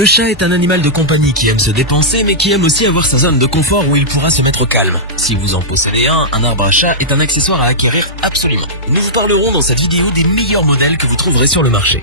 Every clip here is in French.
Le chat est un animal de compagnie qui aime se dépenser mais qui aime aussi avoir sa zone de confort où il pourra se mettre au calme. Si vous en possédez un arbre à chat est un accessoire à acquérir absolument. Nous vous parlerons dans cette vidéo des meilleurs modèles que vous trouverez sur le marché.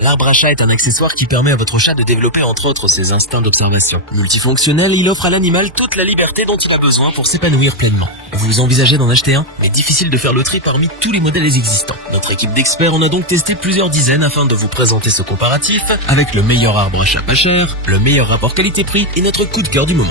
L'arbre à chat est un accessoire qui permet à votre chat de développer entre autres ses instincts d'observation. Multifonctionnel, il offre à l'animal toute la liberté dont il a besoin pour s'épanouir pleinement. Vous envisagez d'en acheter un, mais difficile de faire le tri parmi tous les modèles existants. Notre équipe d'experts en a donc testé plusieurs dizaines afin de vous présenter ce comparatif avec le meilleur arbre à chat pas cher, le meilleur rapport qualité-prix et notre coup de cœur du moment.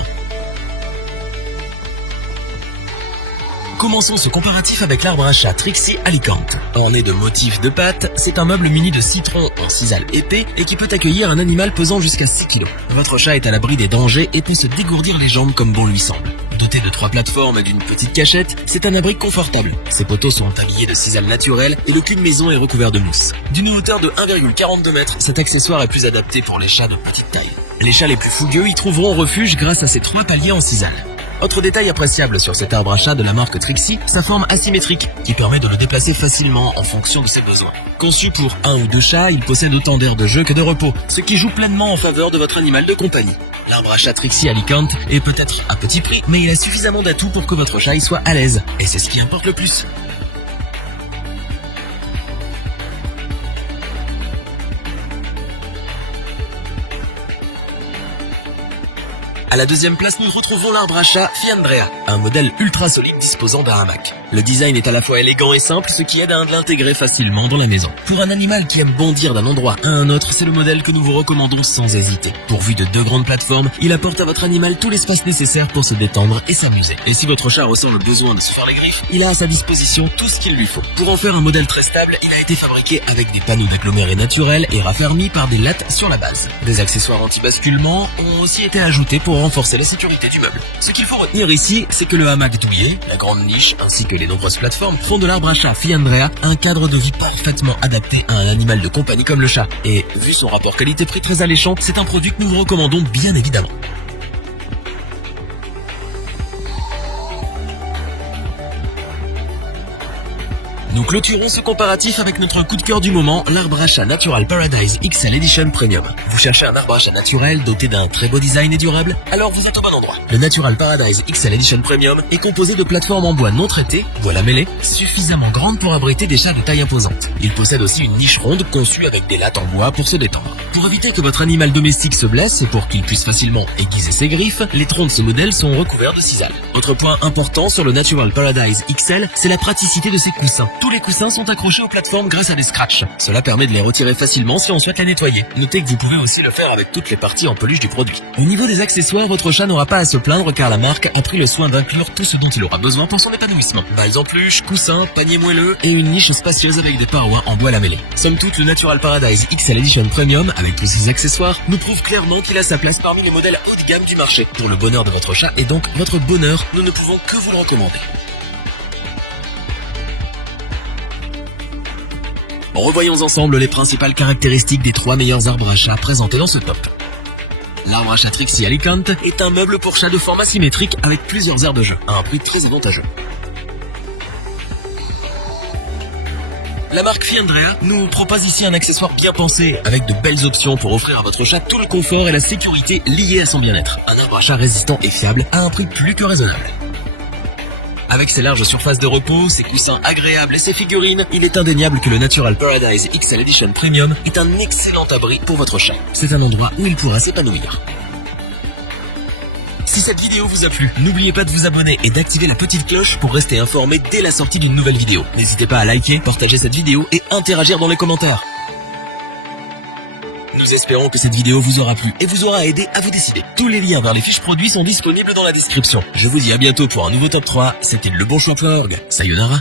Commençons ce comparatif avec l'arbre à chat Trixie Alicante. Orné de motifs de pattes, c'est un meuble muni de citron en sisal épais et qui peut accueillir un animal pesant jusqu'à 6 kg. Votre chat est à l'abri des dangers et peut se dégourdir les jambes comme bon lui semble. Doté de 3 plateformes et d'une petite cachette, c'est un abri confortable. Ses poteaux sont habillés de sisal naturel et le cul de maison est recouvert de mousse. D'une hauteur de 1,42 m, cet accessoire est plus adapté pour les chats de petite taille. Les chats les plus fougueux y trouveront refuge grâce à ces 3 paliers en sisal. Autre détail appréciable sur cet arbre à chat de la marque Trixie, sa forme asymétrique qui permet de le déplacer facilement en fonction de ses besoins. Conçu pour 1 ou 2 chats, il possède autant d'aires de jeu que de repos, ce qui joue pleinement en faveur de votre animal de compagnie. L'arbre à chat Trixie Alicante est peut-être à petit prix, mais il a suffisamment d'atouts pour que votre chat y soit à l'aise. Et c'est ce qui importe le plus. À la deuxième place, nous retrouvons l'arbre à chat Fiandrea, un modèle ultra solide disposant d'un hamac. Le design est à la fois élégant et simple, ce qui aide à l'intégrer facilement dans la maison. Pour un animal qui aime bondir d'un endroit à un autre, c'est le modèle que nous vous recommandons sans hésiter. Pourvu de 2 grandes plateformes, il apporte à votre animal tout l'espace nécessaire pour se détendre et s'amuser. Et si votre chat ressent le besoin de se faire les griffes, il a à sa disposition tout ce qu'il lui faut. Pour en faire un modèle très stable, il a été fabriqué avec des panneaux d'agglomérés naturels et raffermis par des lattes sur la base. Des accessoires anti-basculement ont aussi été ajoutés pour renforcer la sécurité du meuble. Ce qu'il faut retenir ici, c'est que le hamac douillet, la grande niche ainsi que les nombreuses plateformes font de l'arbre à chat Fiandrea un cadre de vie parfaitement adapté à un animal de compagnie comme le chat. Et vu son rapport qualité-prix très alléchant, c'est un produit que nous vous recommandons bien évidemment. Nous clôturons ce comparatif avec notre coup de cœur du moment, l'arbre à chat Natural Paradise XL Edition Premium. Vous cherchez un arbre à chat naturel doté d'un très beau design et durable? Alors vous êtes au bon endroit. Le Natural Paradise XL Edition Premium est composé de plateformes en bois non traitées, bois lamellé, suffisamment grandes pour abriter des chats de taille imposante. Il possède aussi une niche ronde conçue avec des lattes en bois pour se détendre. Pour éviter que votre animal domestique se blesse et pour qu'il puisse facilement aiguiser ses griffes, les troncs de ce modèle sont recouverts de sisal. Autre point important sur le Natural Paradise XL, c'est la praticité de ses coussins. Tous les coussins sont accrochés aux plateformes grâce à des scratchs. Cela permet de les retirer facilement si on souhaite les nettoyer. Notez que vous pouvez aussi le faire avec toutes les parties en peluche du produit. Au niveau des accessoires, votre chat n'aura pas à se plaindre car la marque a pris le soin d'inclure tout ce dont il aura besoin pour son épanouissement. Balles en peluche, coussins, paniers moelleux et une niche spacieuse avec des parois en bois lamellé. Somme toute, le Natural Paradise XL Edition Premium, avec tous ses accessoires, nous prouve clairement qu'il a sa place parmi les modèles haut de gamme du marché. Pour le bonheur de votre chat et donc votre bonheur, nous ne pouvons que vous le recommander. Revoyons ensemble les principales caractéristiques des 3 meilleurs arbres à chat présentés dans ce top. L'arbre à chat Trixie Alicante est un meuble pour chat de format symétrique avec plusieurs aires de jeu, à un prix très avantageux. La marque Fiandrea nous propose ici un accessoire bien pensé, avec de belles options pour offrir à votre chat tout le confort et la sécurité liés à son bien-être. Un arbre à chat résistant et fiable à un prix plus que raisonnable. Avec ses larges surfaces de repos, ses coussins agréables et ses figurines, il est indéniable que le Natural Paradise XL Edition Premium est un excellent abri pour votre chat. C'est un endroit où il pourra s'épanouir. Si cette vidéo vous a plu, n'oubliez pas de vous abonner et d'activer la petite cloche pour rester informé dès la sortie d'une nouvelle vidéo. N'hésitez pas à liker, partager cette vidéo et interagir dans les commentaires. Nous espérons que cette vidéo vous aura plu et vous aura aidé à vous décider. Tous les liens vers les fiches produits sont disponibles dans la description. Je vous dis à bientôt pour un nouveau top 3. C'était le Bon Choix.org. Sayonara.